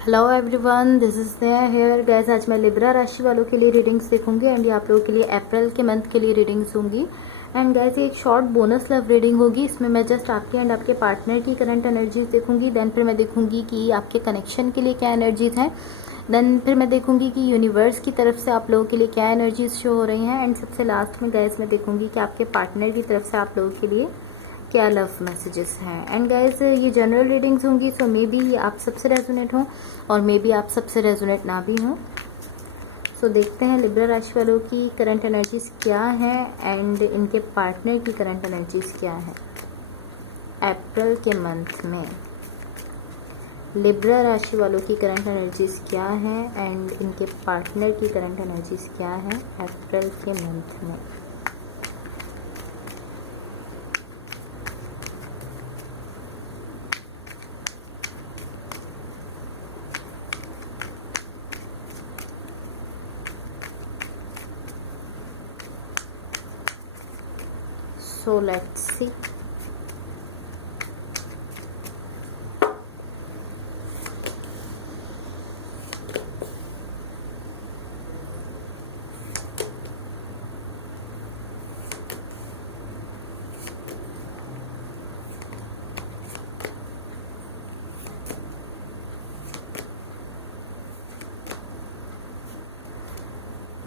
Hello everyone, this is नया hair gas. आज मैं लिब्रा राशि वालों के लिए रीडिंग्स देखूंगी एंड ये आप लोगों के लिए अप्रैल के मंथ के लिए रीडिंग्स होंगी। एंड गैस ये एक शॉर्ट बोनस लव रीडिंग होगी। इसमें मैं जस्ट आपके एंड आपके पार्टनर की करंट एनर्जीज देखूंगी। देन फिर मैं देखूंगी कि आपके कनेक्शन के लिए क्या एनर्जीज हैं। देन फिर मैं देखूंगी कि यूनिवर्स की तरफ से आप लोगों के लिए क्या एनर्जीज शो हो रही हैं। एंड सबसे लास्ट में गैस मैं देखूंगी कि आपके पार्टनर की तरफ से आप लोगों के लिए क्या लव मैसेजेस हैं। एंड गाइज ये जनरल रीडिंग्स होंगी, सो मे बी आप सबसे रेजोनेट हों और मे बी आप सबसे रेजोनेट ना भी हों। सो देखते हैं लिब्रा राशि वालों की करंट एनर्जीज क्या हैं एंड इनके पार्टनर की करंट एनर्जीज क्या है अप्रैल के मंथ में। लिब्रा राशि वालों की करंट एनर्जीज क्या है एंड इनके पार्टनर की करंट एनर्जीज क्या है अप्रैल के मंथ में। So let's see.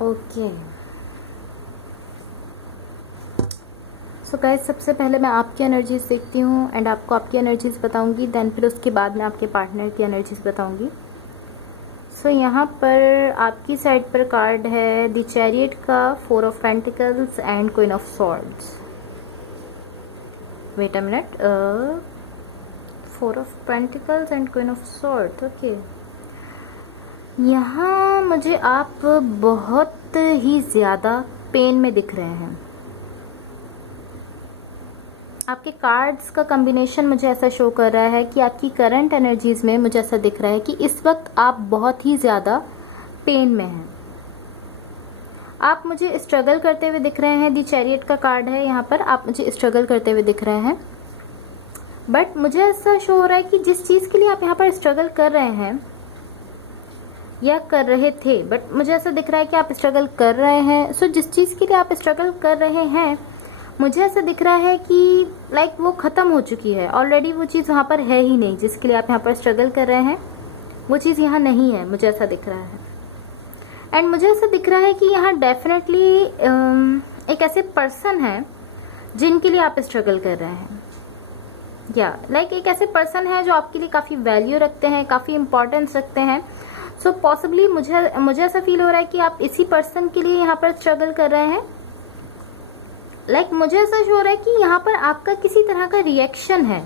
Okay so guys, सबसे पहले मैं आपकी एनर्जीज देखती हूँ एंड आपको आपकी एनर्जीज बताऊंगी। देन फिर उसके बाद मैं आपके पार्टनर की एनर्जीज बताऊंगी। सो यहाँ पर आपकी साइड पर कार्ड है द चैरियट का, 4 of pentacles and queen of swords. Wait a minute, 4 of pentacles and queen of swords. Okay, यहाँ मुझे आप बहुत ही ज़्यादा पेन में दिख रहे हैं। आपके कार्ड्स का कॉम्बिनेशन मुझे ऐसा शो कर रहा है कि आपकी करंट एनर्जीज में मुझे ऐसा दिख रहा है कि इस वक्त आप बहुत ही ज़्यादा पेन में हैं। आप मुझे स्ट्रगल करते हुए दिख रहे हैं। दी चैरियट का कार्ड है यहाँ पर, आप मुझे स्ट्रगल करते हुए दिख रहे हैं। बट मुझे ऐसा शो हो रहा है कि जिस चीज़ के लिए आप यहाँ पर स्ट्रगल कर रहे हैं या कर रहे थे, बट मुझे ऐसा दिख रहा है कि आप स्ट्रगल कर रहे हैं। सो जिस चीज़ के लिए आप स्ट्रगल कर रहे हैं, मुझे ऐसा दिख रहा है कि लाइक वो ख़त्म हो चुकी है ऑलरेडी। वो चीज़ वहाँ पर है ही नहीं जिसके लिए आप यहाँ पर स्ट्रगल कर रहे हैं। वो चीज़ यहाँ नहीं है, मुझे ऐसा दिख रहा है। एंड मुझे ऐसा दिख रहा है कि यहाँ डेफिनेटली एक ऐसे पर्सन है जिनके लिए आप स्ट्रगल कर रहे हैं, या लाइक एक ऐसे पर्सन है जो आपके लिए काफ़ी वैल्यू रखते हैं, काफ़ी इंपॉर्टेंस रखते हैं। सो पॉसिबली मुझे ऐसा फील हो रहा है कि आप इसी पर्सन के लिए यहाँ पर स्ट्रगल कर रहे हैं। मुझे ऐसा शो हो रहा है कि यहाँ पर आपका किसी तरह का रिएक्शन है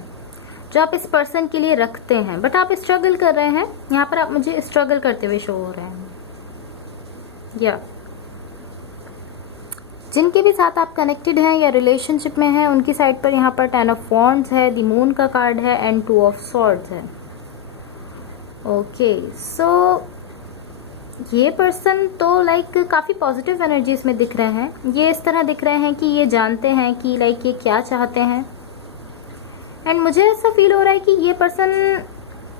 जो आप इस पर्सन के लिए रखते हैं, बट आप स्ट्रगल कर रहे हैं। यहाँ पर आप मुझे स्ट्रगल करते हुए शो हो रहे हैं, या जिनके भी साथ आप कनेक्टेड हैं या रिलेशनशिप में हैं उनकी साइड पर यहाँ पर 10 ऑफ वॉन्ड्स है, द मून का कार्ड है एंड 2 ऑफ सॉर्ड्स है। ओके, सो ये पर्सन तो लाइक काफ़ी पॉजिटिव एनर्जीज में दिख रहे हैं। ये इस तरह दिख रहे हैं कि ये जानते हैं कि लाइक ये क्या चाहते हैं। एंड मुझे ऐसा फील हो रहा है कि ये पर्सन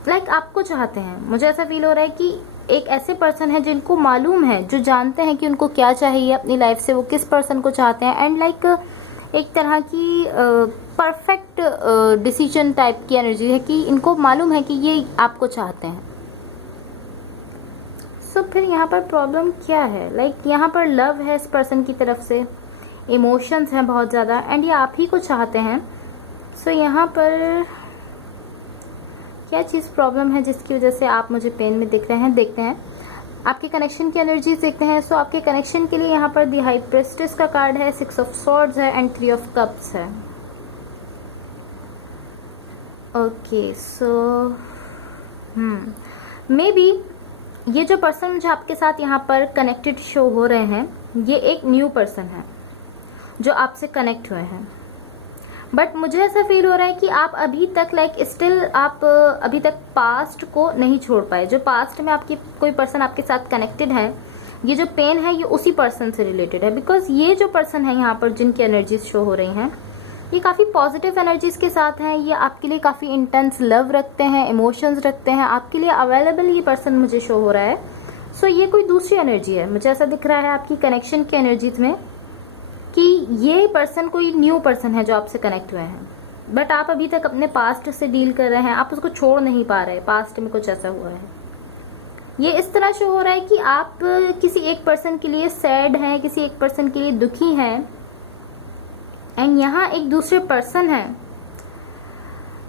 लाइक आपको चाहते हैं। मुझे ऐसा फील हो रहा है कि एक ऐसे पर्सन है जिनको मालूम है, जो जानते हैं कि उनको क्या चाहिए अपनी लाइफ से, वो किस पर्सन को चाहते हैं। एंड लाइक एक तरह की परफेक्ट डिसीजन टाइप की एनर्जी है कि इनको मालूम है कि ये आपको चाहते हैं। सो फिर यहाँ पर प्रॉब्लम क्या है? लाइक यहाँ पर लव है इस पर्सन की तरफ से, इमोशंस हैं बहुत ज़्यादा एंड ये आप ही को चाहते हैं। सो यहाँ पर क्या चीज़ प्रॉब्लम है जिसकी वजह से आप मुझे पेन में दिख रहे हैं? देखते हैं आपके कनेक्शन की एनर्जीज देखते हैं। सो आपके कनेक्शन के लिए यहाँ पर दी हाई प्रेस्टिस का कार्ड है, 6 ऑफ सॉर्ड्स है एंड 3 ऑफ कप्स है। ओके, सो मे बी ये जो पर्सन मुझे आपके साथ यहाँ पर कनेक्टेड शो हो रहे हैं, ये एक न्यू पर्सन है जो आपसे कनेक्ट हुए हैं। बट मुझे ऐसा फील हो रहा है कि आप अभी तक लाइक स्टिल आप अभी तक पास्ट को नहीं छोड़ पाए। जो पास्ट में आपकी कोई पर्सन आपके साथ कनेक्टेड है, ये जो पेन है ये उसी पर्सन से रिलेटेड है। बिकॉज ये जो पर्सन है यहाँ पर जिनकी एनर्जीज शो हो रही हैं, ये काफ़ी पॉजिटिव एनर्जीज़ के साथ हैं, ये आपके लिए काफ़ी इंटेंस लव रखते हैं, इमोशंस रखते हैं, आपके लिए अवेलेबल ये पर्सन मुझे शो हो रहा है। सो ये कोई दूसरी एनर्जी है, मुझे ऐसा दिख रहा है आपकी कनेक्शन की एनर्जीज में कि ये पर्सन कोई न्यू पर्सन है जो आपसे कनेक्ट हुए हैं, बट आप अभी तक अपने पास्ट से डील कर रहे हैं, आप उसको छोड़ नहीं पा रहे, पास्ट में कुछ ऐसा हुआ है। ये इस तरह शो हो रहा है कि आप किसी एक पर्सन के लिए सैड हैं, किसी एक पर्सन के लिए दुखी हैं, एंड यहाँ एक दूसरे पर्सन है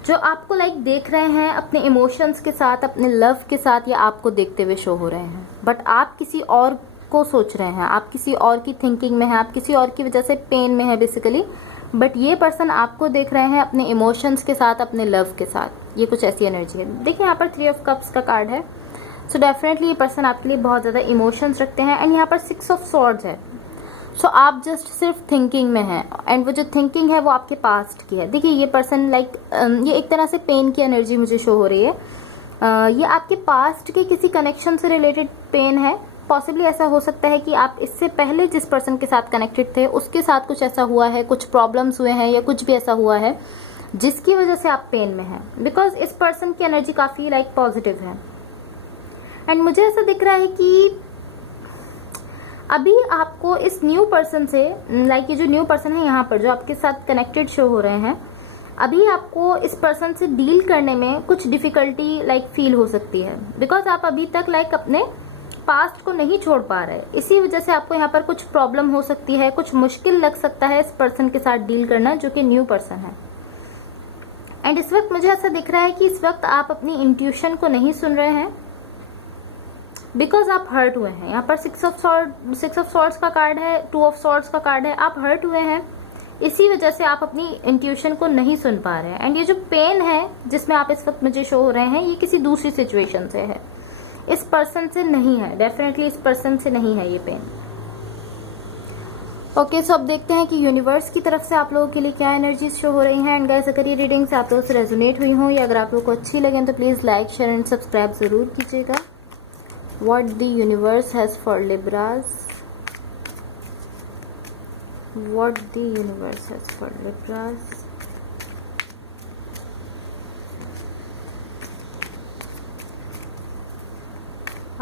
जो आपको देख रहे हैं अपने इमोशंस के साथ, अपने लव के साथ, या आपको देखते हुए शो हो रहे हैं, बट आप किसी और को सोच रहे हैं, आप किसी और की थिंकिंग में हैं, आप किसी और की वजह से पेन में है बेसिकली, बट ये पर्सन आपको देख रहे हैं अपने इमोशंस के साथ, अपने लव के साथ। ये कुछ ऐसी एनर्जी है। देखिए यहाँ पर 3 ऑफ कप्स का कार्ड है, सो डेफिनेटली ये पर्सन आपके लिए बहुत ज़्यादा इमोशंस रखते हैं, एंड यहाँ पर 6 ऑफ स्वॉर्ड्स है। सो आप जस्ट सिर्फ थिंकिंग में हैं, एंड वो जो थिंकिंग है वो आपके पास्ट की है। देखिए ये पर्सन ये एक तरह से पेन की एनर्जी मुझे शो हो रही है। ये आपके पास्ट के किसी कनेक्शन से रिलेटेड पेन है। पॉसिबली ऐसा हो सकता है कि आप इससे पहले जिस पर्सन के साथ कनेक्टेड थे उसके साथ कुछ ऐसा हुआ है, कुछ प्रॉब्लम्स हुए हैं, या कुछ भी ऐसा हुआ है जिसकी वजह से आप पेन में हैं, बिकॉज इस पर्सन की एनर्जी काफ़ी पॉजिटिव है। एंड मुझे ऐसा दिख रहा है कि अभी आपको इस न्यू पर्सन से ये जो न्यू पर्सन है यहाँ पर जो आपके साथ कनेक्टेड शो हो रहे हैं, अभी आपको इस पर्सन से डील करने में कुछ डिफिकल्टी फील हो सकती है, बिकॉज आप अभी तक अपने पास्ट को नहीं छोड़ पा रहे। इसी वजह से आपको यहाँ पर कुछ प्रॉब्लम हो सकती है, कुछ मुश्किल लग सकता है इस पर्सन के साथ डील करना जो कि न्यू पर्सन है। एंड इस वक्त मुझे ऐसा दिख रहा है कि इस वक्त आप अपनी इंट्यूशन को नहीं सुन रहे हैं, बिकॉज आप हर्ट हुए हैं। यहाँ पर 6 ऑफ सॉर्ड्स का कार्ड है, 2 ऑफ सॉर्ड्स का कार्ड है। आप हर्ट हुए हैं, इसी वजह से आप अपनी इंट्यूशन को नहीं सुन पा रहे हैं। एंड ये जो पेन है जिसमें आप इस वक्त मुझे शो हो रहे हैं, ये किसी दूसरी सिचुएशन से है, इस पर्सन से नहीं है। डेफिनेटली इस पर्सन से नहीं है ये पेन। ओके, सो अब देखते हैं कि यूनिवर्स की तरफ से आप लोगों के लिए क्या एनर्जीज शो हो रही हैं। एंड गाइस, अगर ये रीडिंग्स आप लोगों से रेजोनेट हुई हों या अगर आप लोगों को अच्छी लगें तो please like, share and subscribe ज़रूर कीजिएगा। What the universe has for Libras. What the universe has for Libras.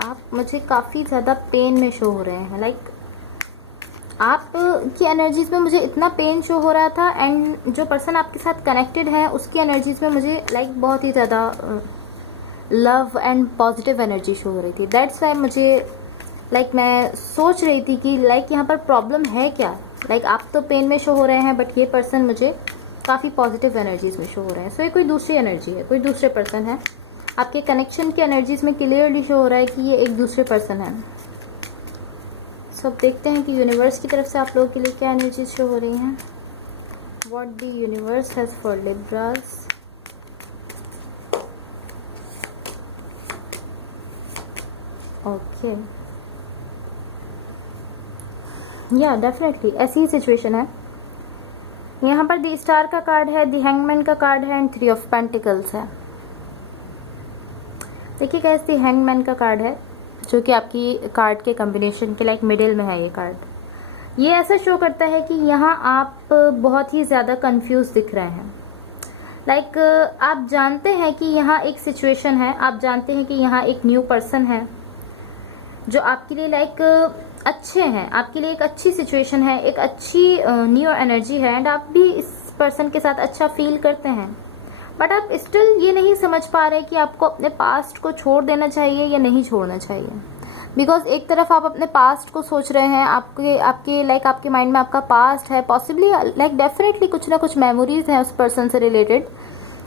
आप मुझे काफ़ी ज़्यादा पेन में शो हो रहे हैं। आप की एनर्जीज में मुझे इतना पेन शो हो रहा था, एंड जो पर्सन आपके साथ कनेक्टेड है उसकी एनर्जीज में मुझे बहुत ही ज़्यादा love and positive energy show हो रही थी। दैट्स वाई मुझे मैं सोच रही थी कि यहाँ पर प्रॉब्लम है क्या। आप तो पेन में शो हो रहे हैं, बट ये पर्सन मुझे काफ़ी पॉजिटिव एनर्जीज में शो हो रहे हैं। सो ये कोई दूसरी एनर्जी है, कोई दूसरे पर्सन है। आपके कनेक्शन की एनर्जीज में क्लियरली शो हो रहा है कि ये एक दूसरे पर्सन है। सो अब देखते हैं कि यूनिवर्स की तरफ से आप लोगों के लिए क्या एनर्जीज शो हो रही हैं। What the universe has for Libras. Okay, या डेफिनेटली ऐसी ही सिचुएशन है। यहाँ पर द स्टार का कार्ड है, द हैंगमैन का कार्ड है, एंड 3 ऑफ पेंटिकल्स है। देखिए कैसे द हैंगमैन का कार्ड है जो कि आपकी कार्ड के कॉम्बिनेशन के मिडिल में है। ये कार्ड ये ऐसा शो करता है कि यहाँ आप बहुत ही ज़्यादा कंफ्यूज दिख रहे हैं। आप जानते हैं कि यहाँ एक सिचुएशन है, आप जानते हैं कि यहाँ एक न्यू पर्सन है जो आपके लिए अच्छे हैं, आपके लिए एक अच्छी सिचुएशन है, एक अच्छी न्यू एनर्जी है, एंड आप भी इस पर्सन के साथ अच्छा फील करते हैं, बट आप स्टिल ये नहीं समझ पा रहे कि आपको अपने पास्ट को छोड़ देना चाहिए या नहीं छोड़ना चाहिए। बिकॉज एक तरफ आप अपने पास्ट को सोच रहे हैं, आपके माइंड में आपका पास्ट है, पॉसिबली डेफिनेटली कुछ ना कुछ मेमोरीज हैं उस पर्सन से रिलेटेड,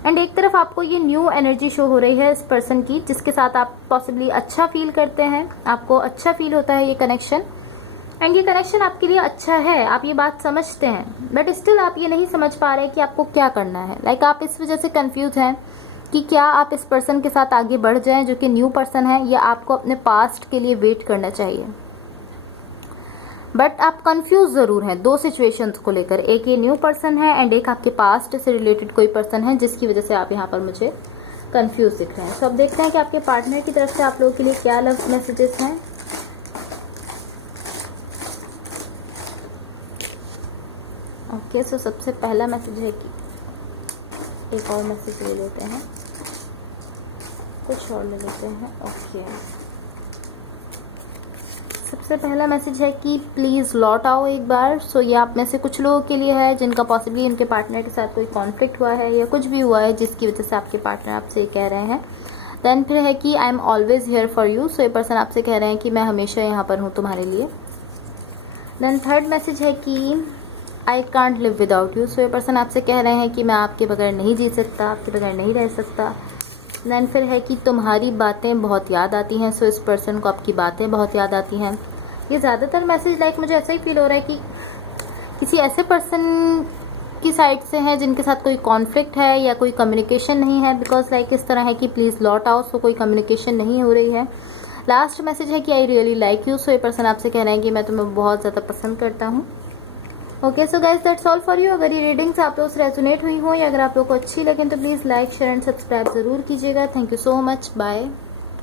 एंड एक तरफ आपको ये न्यू एनर्जी शो हो रही है इस पर्सन की जिसके साथ आप पॉसिबली अच्छा फील करते हैं, आपको अच्छा फील होता है ये कनेक्शन, एंड ये कनेक्शन आपके लिए अच्छा है, आप ये बात समझते हैं, बट स्टिल आप ये नहीं समझ पा रहे कि आपको क्या करना है। आप इस वजह से कंफ्यूज हैं कि क्या आप इस पर्सन के साथ आगे बढ़ जाएं जो कि न्यू पर्सन है, या आपको अपने पास्ट के लिए वेट करना चाहिए। बट आप कंफ्यूज ज़रूर हैं 2 सिचुएशंस को लेकर, एक ये न्यू पर्सन है एंड एक आपके पास्ट से रिलेटेड कोई पर्सन है जिसकी वजह से आप यहाँ पर मुझे कंफ्यूज दिख रहे हैं। सो अब देखते हैं कि आपके पार्टनर की तरफ से आप लोगों के लिए क्या लव मैसेजेस हैं। ओके, सो सबसे पहला मैसेज है कि एक और मैसेज ले लेते हैं, कुछ और ले लेते हैं। ओके, सबसे पहला मैसेज है कि प्लीज़ लौट आओ एक बार। सो ये आप में से कुछ लोगों के लिए है जिनका पॉसिबली उनके पार्टनर के साथ कोई कॉन्फ्लिक्ट हुआ है या कुछ भी हुआ है जिसकी वजह से आपके पार्टनर आपसे कह रहे हैं। देन फिर है कि I am always here for you. So ये पर्सन आपसे कह रहे हैं कि मैं हमेशा यहाँ पर हूँ तुम्हारे लिए। देन थर्ड मैसेज है कि I can't live without you. So ये पर्सन आपसे कह रहे हैं कि मैं आपके बगैर नहीं जी सकता, आपके बगैर नहीं रह सकता। देन फिर है कि तुम्हारी बातें बहुत याद आती हैं। सो इस पर्सन को आपकी बातें बहुत याद आती हैं। ये ज़्यादातर मैसेज लाइक मुझे ऐसा ही फील हो रहा है कि किसी ऐसे पर्सन की साइड से है जिनके साथ कोई कॉन्फ्लिक्ट है या कोई कम्युनिकेशन नहीं है, बिकॉज लाइक इस तरह है कि प्लीज़ लौट आओ। सो कोई कम्युनिकेशन नहीं हो रही है। लास्ट मैसेज है कि I really like you. So ये पर्सन आपसे कह रहे हैं कि मैं तुम्हें बहुत ज़्यादा पसंद करता हूँ। Okay, so guys that's all for you. अगर ये रीडिंग्स आप लोग से रेजोनेट हुई हो या अगर आप लोग को अच्छी लगे तो please like share and subscribe ज़रूर कीजिएगा। Thank you so much, bye.